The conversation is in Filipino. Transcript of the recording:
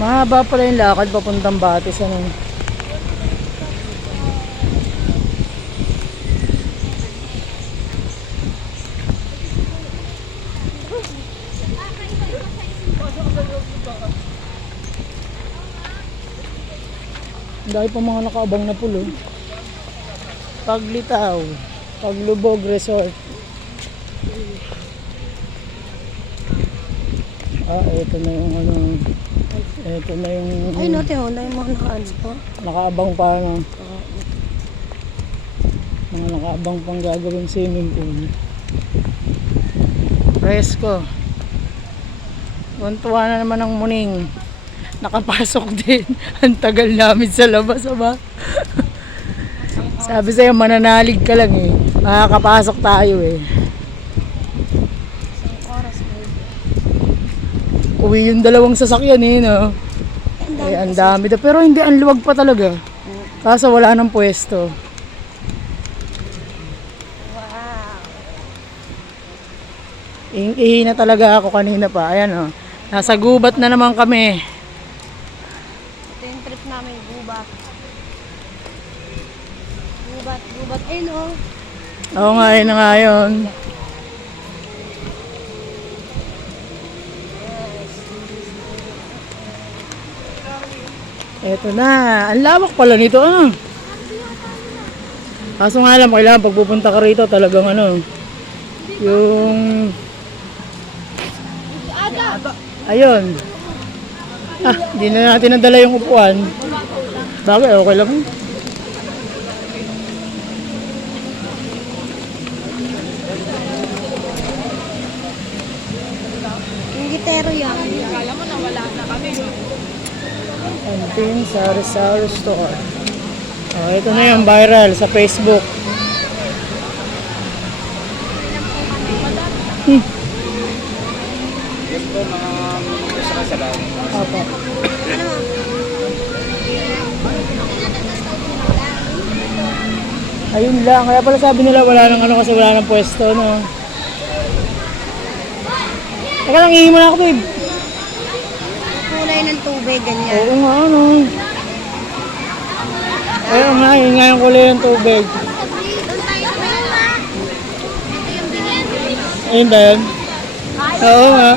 Mahaba pala yung lakad papuntang Batis. Ano? Dahil pa mga nakaabang na pulo. Paglitaw, Paglubog Resort. Ito na yung ano. Ito na yung... Ay, natin ho, na yung mga nakaano po. Nakaabang pa ano. Mga nakaabang pang gagawin swimming pool. Presko. Tuntua na naman ang muning. Nakapasok din. Ang tagal namin sa labas, ba? Sabi sa'yo, mananalig ka lang eh. Makakapasok tayo eh. Isang oras mo. Uwi yung dalawang sasakyan eh, no? Ang dami daw. Pero hindi, ang luwag pa talaga. Kaso wala nang pwesto. Wow. Ihi na talaga ako kanina pa. Ayan oh. Nasa gubat na naman kami. Ito yung trip namin, gubat. Gubat. Ayun o. Oo nga, yun na nga yun. Eto na. Ang lawak pala nito. Ano? Kaso nga lang, kailangan pag pupunta ka rito talagang ano. Yung... Ayun. Di na natin nadala yung upuan. Bagay, okay lang. Yung gitero yan. Canteen Sari-Sari Store. Ito na yung viral sa Facebook. Yes po, mga gusto ka sa lang. Opo. Ayun lang. Kaya pala sabi nila wala nang ano kasi wala nang pwesto, no? Teka lang, ihi mo na ako, babe. Kulay ng tubig, ganyan. Oo nga, ano. Ayun nga, yun nga yung kulay ng tubig. Ayun ba yun? Oo nga.